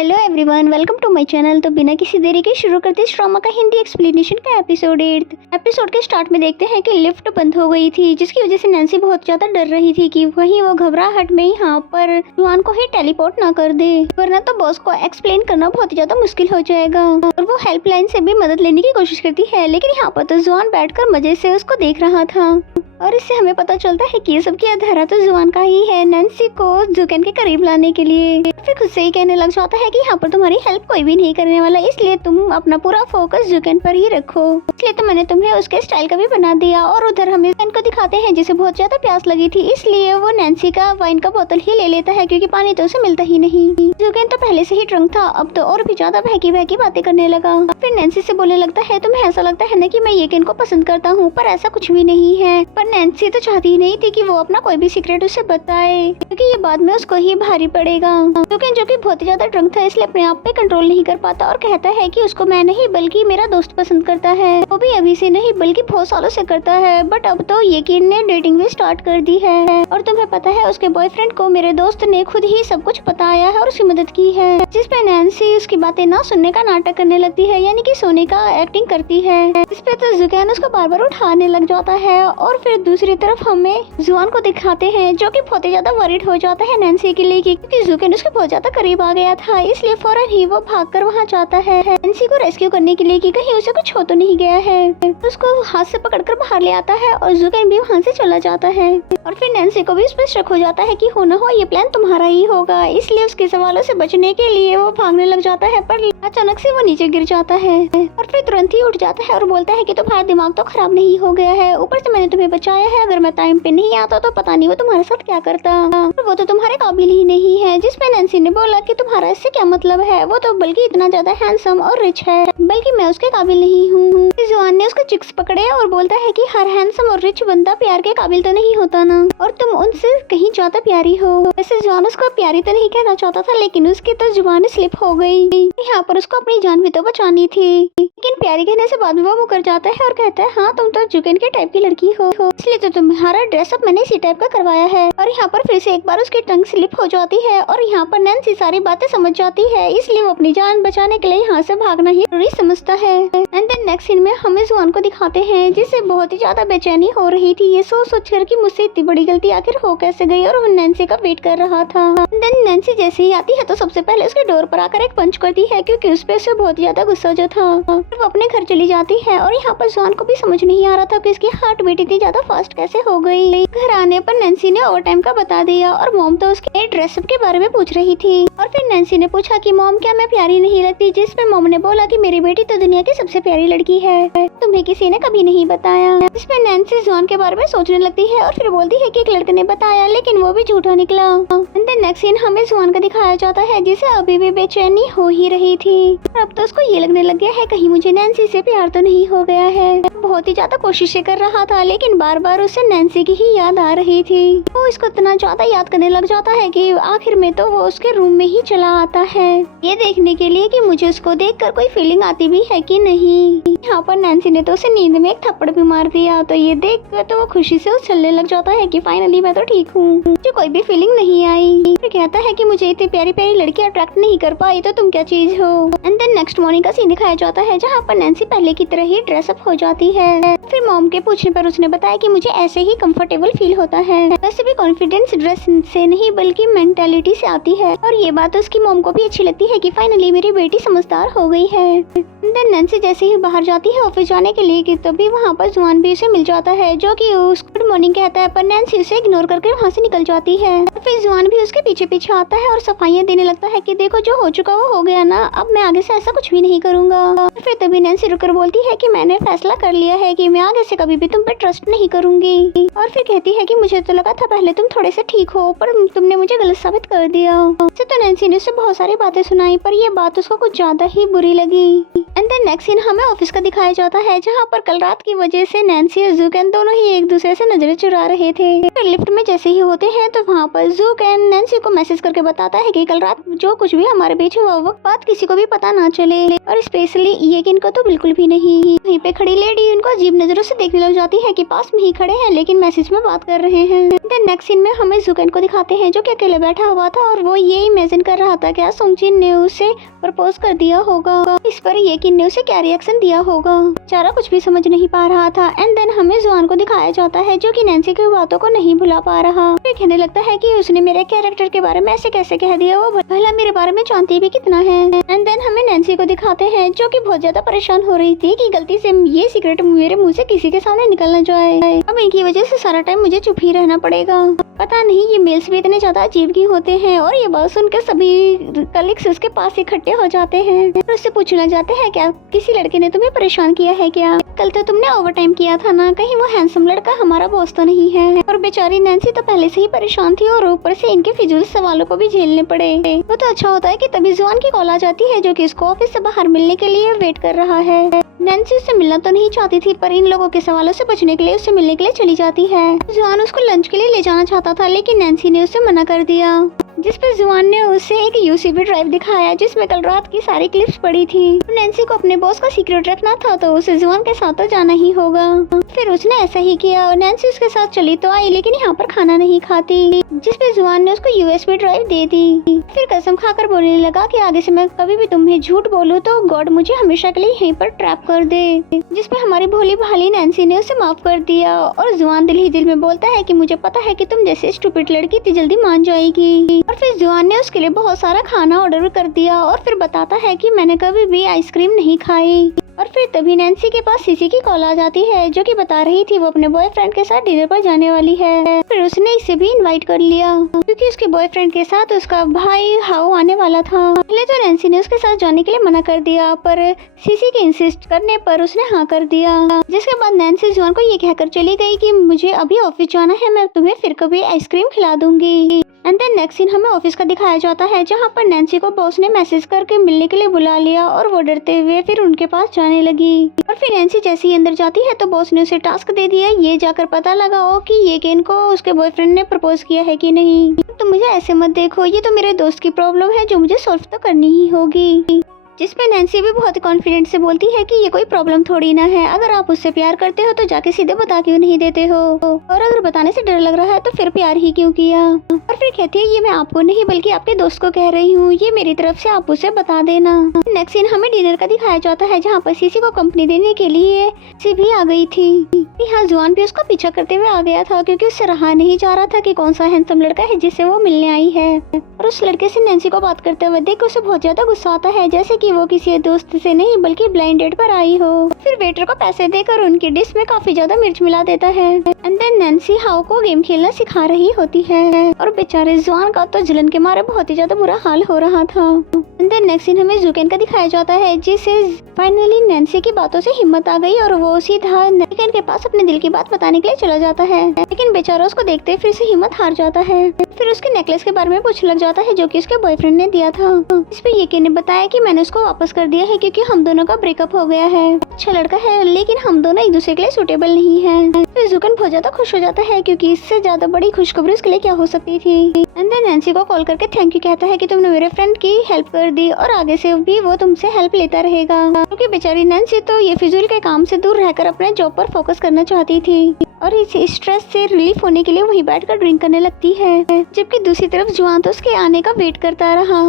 Hello everyone, welcome to my channel. तो बिना किसी देरी के शुरू करते इस ड्रामा का हिंदी एक्सप्लेनेशन का एपिसोड 8। एपिसोड के स्टार्ट में देखते हैं कि लिफ्ट बंद हो गई थी, जिसकी वजह से नैन्सी बहुत ज्यादा डर रही थी कि वहीं वो घबराहट में यहाँ पर जुआन को ही टेलीपोर्ट ना कर दे, वरना तो बॉस को एक्सप्लेन करना बहुत ज्यादा मुश्किल हो जाएगा। और वो हेल्पलाइन से भी मदद लेने की कोशिश करती है, लेकिन यहाँ पर तो जुआन बैठकर मजे से उसको देख रहा था। और इससे हमें पता चलता है कि ये सब की धारा तो जुआन का ही है, नैन्सी को जुकेन के करीब लाने के लिए। फिर खुद से ही कहने लग जाता है कि यहाँ पर तुम्हारी हेल्प कोई भी नहीं करने वाला, इसलिए तुम अपना पूरा फोकस जुकेन पर ही रखो। इसलिए तो मैंने तुम्हें उसके स्टाइल का भी बना दिया। और उधर हमें इनको दिखाते हैं जिसे बहुत ज्यादा प्यास लगी थी, इसलिए वो नैन्सी का वाइन का बोतल ही ले लेता है, क्योंकि पानी तो उसे मिलता ही नहीं। जुकेन तो पहले से ही ड्रंक था, अब तो और भी ज्यादा बहकी बहकी बातें करने लगा। फिर नैन्सी से बोलने लगता है, तुम्हें ऐसा लगता है न कि मैं येकेन को पसंद करता हूँ, पर ऐसा कुछ भी नहीं है। पर नैन्सी तो चाहती ही नहीं थी कि वो अपना कोई भी सीक्रेट उसे बताए, क्योंकि ये बाद में उसको ही भारी पड़ेगा। लेकिन जो कि बहुत ज्यादा ड्रंक था, इसलिए अपने आप पे कंट्रोल नहीं कर पाता और कहता है कि उसको मैं नहीं बल्कि मेरा दोस्त पसंद करता है, वो भी अभी से नहीं बल्कि बहुत सालों से करता है। बट अब तो येकेन ने डेटिंग भी स्टार्ट कर दी है, और तुम्हें पता है उसके बॉयफ्रेंड को मेरे दोस्त ने खुद ही सब कुछ बताया है और उसकी मदद की है। जिस पे नैन्सी उसकी बातें ना सुनने का नाटक करने लगती है, यानी कि सोने का एक्टिंग करती है। इस पे तो जुकेन उसको बार बार उठाने लग जाता है। और फिर दूसरी तरफ हमें जुआन को दिखाते हैं, जो कि बहुत ज्यादा वरीड हो जाता है नैन्सी के लिए, क्योंकि जुकेन उसके बहुत ज्यादा करीब आ गया था, इसलिए फौरन ही वो भागकर वहाँ जाता है नैन्सी को रेस्क्यू करने के लिए कि कहीं उसे कुछ हो तो नहीं गया है। उसको हाथ से पकड़कर बाहर ले आता है और जुकेन भी वहाँ से चला जाता है। और फिर नैन्सी को भी उस पर शक हो जाता है कि हो न हो ये प्लान तुम्हारा ही होगा, इसलिए उसके सवालों से बचने के लिए वो भागने लग जाता है, पर अचानक से वो नीचे गिर जाता है। और फिर तुरंत ही उठ जाता है और बोलता है कि तुम्हारा दिमाग तो खराब नहीं हो गया है, ऊपर से मैंने तुम्हें बचाया है, अगर मैं टाइम पे नहीं आता तो पता नहीं वो तुम्हारे साथ क्या करता, वो तो तुम्हारे काबिल ही नहीं है। जिसपे नैन्सी ने बोला कि तुम्हारा इससे क्या मतलब है, वो तो बल्कि इतना ज्यादा हैंडसम और रिच है, बल्कि मैं उसके काबिल नहीं हूँ। जुआन ने उसका चिक्स पकड़े और बोलता है कि हर हैंडसम और रिच बंदा प्यार के काबिल तो नहीं होता ना, और तुम उनसे कहीं ज्यादा प्यारी हो। वैसे जुआन उसको प्यारी तो नहीं कहना चाहता था, लेकिन उसकी तो जुबान स्लिप हो गई। यहाँ पर उसको अपनी जान भी तो बचानी थी, लेकिन प्यारी कहने से बाद में वो मुकर जाता है और कहता है, हाँ तुम तो जुकेन के टाइप की लड़की हो, इसलिए तो तुम्हारा ड्रेसअप मैंने इसी टाइप का करवाया है। और यहाँ पर फिर से एक बार उसकी टंग स्लिप हो जाती है और यहाँ पर नैन्सी सारी बातें समझ जाती है, इसलिए वो अपनी जान बचाने के लिए यहाँ से भागना ही जरूरी समझता है। एंड देन नेक्स्ट सीन में हमें जुआन को दिखाते हैं, जिसे बहुत ही ज्यादा बेचैनी हो रही थी, ये सोच कर कि मुझसे इतनी बड़ी गलती आखिर हो कैसे गई, और वो नैन्सी का वेट कर रहा था। देन नैन्सी जैसे ही आती है तो सबसे पहले उसके डोर पर आकर एक पंच करती है, क्योंकि उस पे उसे बहुत ज्यादा गुस्सा जो था। वो अपने घर चली जाती है और यहाँ पर जुआन को भी समझ नहीं आ रहा था कि इसकी हार्ट बीट इतनी ज्यादा फास्ट कैसे हो गई। घर आने पर नैन्सी ने ओवर टाइम का बता दिया, और मॉम तो उसके ड्रेसअप के बारे में पूछ रही थी। और फिर नैन्सी ने पूछा कि मॉम क्या मैं प्यारी नहीं लगती, जिस पे मॉम ने बोला कि मेरी बेटी तो दुनिया की सबसे प्यारी लड़की है, तुम्हें किसी ने कभी नहीं बताया। इस पे नैन्सी जुआन के बारे में सोचने लगती है और फिर बोलती है कि एक लड़के ने बताया, लेकिन वो भी झूठा निकला। नेक्स्ट सीन हमें जुआन का दिखाया जाता है, जिसे अभी भी बेचैनी हो ही रही थी, और अब तो उसको ये लगने लग गया है कहीं मुझे नैन्सी से प्यार तो नहीं हो गया है। बहुत ही ज्यादा कोशिशें कर रहा था, लेकिन बार बार उसे नैन्सी की ही याद आ रही थी। वो इसको इतना ज्यादा याद करने लग जाता है कि आखिर में तो वो उसके रूम में ही चला आता है, ये देखने के लिए कि मुझे उसको देखकर कोई फीलिंग आती भी है कि नहीं। यहाँ पर नैन्सी ने तो उसे नींद में एक थप्पड़ भी मार दिया, तो ये देख कर तो वो खुशी से उछलने लग जाता है कि फाइनली मैं तो ठीक हूँ, मुझे कोई भी फीलिंग नहीं आई। फिर कहता है कि मुझे इतनी प्यारी प्यारी लड़की अट्रैक्ट नहीं कर पाई तो तुम क्या चीज हो। एंड देन नेक्स्ट मॉर्निंग का सीन दिखाया जाता है, जहाँ पर नैन्सी पहले की तरह ही ड्रेसअप हो जाती है। फिर मॉम के पूछने पर उसने बताया कि मुझे ऐसे ही कंफर्टेबल फील होता है, वैसे भी कॉन्फिडेंस ड्रेस से नहीं बल्कि मेंटालिटी से आती है। और ये बात उसकी मॉम को भी अच्छी लगती है कि फाइनली मेरी बेटी समझदार हो गई है। देन नैन्सी जैसे ही बाहर जाती है ऑफिस जाने के लिए, कि तभी वहाँ पर जुआन भी उसे मिल जाता है, जो कि उसको गुड मॉर्निंग कहता है, पर नैन्सी उसे इग्नोर करके वहाँ से निकल जाती है। फिर जुआन भी उसके पीछे पीछे आता है और सफाइयाँ देने लगता है कि देखो जो हो चुका वो हो गया ना, अब मैं आगे से ऐसा कुछ भी नहीं करूंगा। फिर तभी नैन्सी रुककर बोलती है कि मैंने फैसला कर लिया है कि मैं आगे से कभी भी तुम पे ट्रस्ट नहीं करूंगी। और फिर कहती है कि मुझे तो लगा था पहले तुम थोड़े से ठीक हो, पर तुमने मुझे गलत साबित कर दिया। तो नैन्सी ने उससे बहुत सारी बातें सुनाई, पर ये बात उसको कुछ ज्यादा ही बुरी लगी। एंड देन नेक्स्ट सीन हमें ऑफिस का दिखाया जाता है, जहाँ पर कल रात की वजह से नैन्सी और जुकेन दोनों ही एक दूसरे से नजरें चुरा रहे थे। फिर लिफ्ट में जैसे ही होते हैं तो वहाँ पर जुकेन नैन्सी को मैसेज करके बताता है कि कल रात जो कुछ भी हमारे बीच हुआ वो बात किसी को भी पता ना चले, और स्पेशली येकेन को तो बिल्कुल भी नहीं। वहीं पे खड़ी लेडी नैन्सी उनको अजीब नजरों से देखने लग जाती है कि पास में ही खड़े हैं लेकिन मैसेज में बात कर रहे हैं। देन नेक्स्ट सीन में हमें जुकेन को दिखाते हैं जो कि अकेले बैठा हुआ था और वो ये इमेजिन कर रहा था क्या सोंगजिन ने उसे प्रपोज कर दिया होगा। इस पर ये किन ने उसे क्या रिएक्शन दिया होगा। चारा कुछ भी समझ नहीं पा रहा था। एंड देन हमें जुआन को दिखाया जाता है जो कि नैन्सी की बातों को नहीं भुला पा रहा। फिर कहने लगता है कि उसने मेरे कैरेक्टर के बारे में ऐसे कैसे कह दिया, वो भला मेरे बारे में जानती भी कितना है। एंड देन हमें नैन्सी को दिखाते हैं जो कि बहुत ज्यादा परेशान हो रही थी कि गलती से ये सीक्रेट मेरे मुंह से किसी के सामने निकल न जाए। अब इनकी वजह से सारा टाइम मुझे चुप ही रहना पड़ेगा। पता नहीं ये मेल्स भी इतने ज्यादा अजीब क्यों होते हैं। और ये बात सुनकर सभी कलीग्स उसके पास इकट्ठे हो जाते हैं और उससे पूछना चाहते हैं क्या किसी लड़के ने तुम्हें परेशान किया है क्या? कल तो तुमने ओवर टाइम किया था ना, कहीं वो हैंडसम लड़का हमारा बॉस तो नहीं है। और बेचारी नैन्सी तो पहले से ही परेशान थी और ऊपर से इनके फिजूल सवालों को भी झेलने पड़े। वो तो अच्छा होता है कि तभी जुआन की कॉल आ जाती है जो कि इसको ऑफिस से बाहर मिलने के लिए वेट कर रहा है। नैन्सी उससे मिलना तो नहीं चाहती थी पर इन लोगों के सवालों से बचने के लिए उससे मिलने के लिए चली जाती है। जुआन उसको लंच के लिए ले जाना चाहता था लेकिन नैन्सी ने उसे मना कर दिया, जिस पर जुआन ने उसे एक यूसीबी ड्राइव दिखाया जिसमें कल रात की सारी क्लिप्स पड़ी थी। नैन्सी को अपने बॉस का सीक्रेट रखना था तो उसे जुआन के साथ तो जाना ही होगा। फिर उसने ऐसा ही किया और नैन्सी उसके साथ चली तो आई लेकिन यहाँ पर खाना नहीं खाती, जिस पे जुआन ने उसको यूएसबी ड्राइव दे दी। फिर कसम खाकर बोलने लगा कि आगे से मैं कभी भी तुम्हें झूठ बोलूँ तो गॉड मुझे हमेशा के लिए यहीं पर ट्रैप कर दे, जिसपे हमारी भोली भाली नैन्सी ने उसे माफ कर दिया। और जुआन दिल ही दिल में बोलता है कि मुझे पता है कि तुम जैसे स्टूपिड लड़की इतनी जल्दी मान जाएगी। और फिर जुआन ने उसके लिए बहुत सारा खाना ऑर्डर कर दिया और फिर बताता है कि मैंने कभी भी आइसक्रीम नहीं खाई। और फिर तभी नैन्सी के पास सीसी की कॉल आ जाती है जो कि बता रही थी वो अपने बॉयफ्रेंड के साथ डिनर पर जाने वाली है। फिर उसने इसे भी इनवाइट कर लिया क्योंकि उसके बॉयफ्रेंड के साथ उसका भाई हाउ आने वाला था। पहले तो नैन्सी ने उसके साथ जाने के लिए मना कर दिया पर सीसी के इंसिस्ट करने पर उसने हाँ कर दिया, जिसके बाद नैन्सी जुआन को ये कहकर चली गई कि मुझे अभी ऑफिस जाना है, मैं तुम्हें फिर कभी आइसक्रीम खिला दूंगी। एंड देन नेक्स्ट सीन हमें ऑफिस का दिखाया जाता है जहाँ पर नैन्सी को बॉस ने मैसेज करके मिलने के लिए बुला लिया और वो डरते हुए फिर उनके पास जाने लगी। और फिर नैन्सी जैसे ही अंदर जाती है तो बॉस ने उसे टास्क दे दिया ये जाकर पता लगाओ कि ये केन को उसके बॉयफ्रेंड ने प्रपोज किया है कि नहीं। तो मुझे ऐसे मत देखो, ये तो मेरे दोस्त की प्रॉब्लम है जो मुझे सॉल्व तो करनी ही होगी। जिसपे नैन्सी भी बहुत कॉन्फिडेंट से बोलती है कि ये कोई प्रॉब्लम थोड़ी ना है, अगर आप उससे प्यार करते हो तो जाके सीधे बता क्यों नहीं देते हो, और अगर बताने से डर लग रहा है तो फिर प्यार ही क्यों किया। और फिर कहती है ये मैं आपको नहीं बल्कि आपके दोस्त को कह रही हूँ, ये मेरी तरफ से आप उसे बता देना। नेक्स्ट सीन हमें डिनर का दिखाया जाता है जहाँ पर सीसी को कंपनी देने के लिए सी भी आ गई थी। यहाँ जुआन भी उसका पीछा करते हुए आ गया था क्योंकि उससे रहा नहीं जा रहा था कि कौन सा हैंडसम लड़का है जिससे वो मिलने आई है। और उस लड़के से नैन्सी को बात करते हुए देख उसे बहुत ज्यादा गुस्सा आता है जैसे कि वो किसी दोस्त से नहीं बल्कि ब्लाइंड डेट पर आई हो। फिर वेटर को पैसे देकर उनकी डिश में काफी ज्यादा मिर्च मिला देता है। एंड देन नैन्सी हाउ को गेम खेलना सिखा रही होती है और बेचारे जुआन का तो जलन के मारे बहुत ही ज्यादा बुरा हाल हो रहा था। एंड देन नेक्स्ट सीन हमें जुकेन का दिखाया जाता है जिसे फाइनली नैन्सी की बातों से हिम्मत आ गई और वो सीधा जुकेन के पास अपने दिल की बात बताने के लिए चला जाता है, लेकिन बेचारा उसको देखते फिर से हिम्मत हार जाता है। फिर उसके नेकलेस के बारे में पूछने लग जाता है जो कि उसके बॉयफ्रेंड ने दिया था। इस पे ये ने बताया कि मैंने उसको वापस कर दिया है क्योंकि हम दोनों का ब्रेकअप हो गया है। अच्छा लड़का है लेकिन हम दोनों एक दूसरे के लिए सूटेबल नहीं है। फिर जुकेन बहुत ज्यादा खुश हो जाता है क्योंकि इससे ज्यादा बड़ी खुशखबरी उसके लिए क्या हो सकती थी। एंड देन नैन्सी को कॉल करके थैंक यू कहता है कि तुमने मेरे फ्रेंड की हेल्प कर दी और आगे से भी वो तुमसे हेल्प लेता रहेगा, क्योंकि बेचारी नैन्सी तो ये फिजूल के काम से दूर रहकर अपने जॉब पर फोकस करना चाहती थी और इस स्ट्रेस से रिलीफ होने के लिए वहीं बैठकर ड्रिंक करने लगती है। जबकि दूसरी तरफ जुआन तो उसके आने का वेट करता रहा,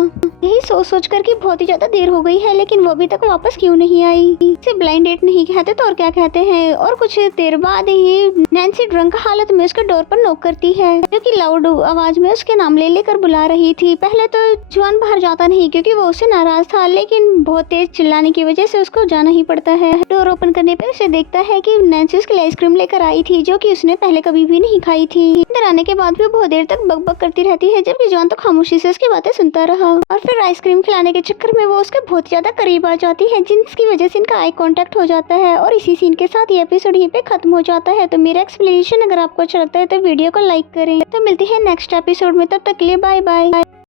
यही सोच कर कि बहुत ही ज्यादा देर हो गई है लेकिन वो अभी तक वापस क्यों नहीं आई। इसे ब्लाइंड डेट नहीं कहते तो और क्या कहते हैं। और कुछ देर बाद ही नैन्सी ड्रंक हालत में उसके डोर पर नॉक करती है जो कि लाउड आवाज में उसके नाम ले लेकर बुला रही थी। पहले तो जुआन बाहर जाता नहीं क्योंकि वो उससे नाराज था, लेकिन बहुत तेज चिल्लाने की वजह से उसको जाना ही पड़ता है। डोर ओपन करने पे उसे देखता है कि नैन्सी उसके लिए आइसक्रीम लेकर आई थी जो कि उसने पहले कभी भी नहीं खाई थी। अंदर आने के बाद भी बहुत देर तक बकबक करती रहती है जबकि जुआन तो खामोशी से उसकी बातें सुनता रहा। और फिर आइसक्रीम खिलाने के चक्कर में वो उसके बहुत ज्यादा करीब आ जाती है जिसकी वजह से इनका आई कांटेक्ट हो जाता है और इसी सीन के साथ ये एपिसोड यहीं पे खत्म हो जाता है। तो मेरा एक्सप्लेनेशन अगर आपको अच्छा लगता है तो वीडियो को लाइक करें। तो मिलती है नेक्स्ट एपिसोड में, तब तक के लिए बाय बाय।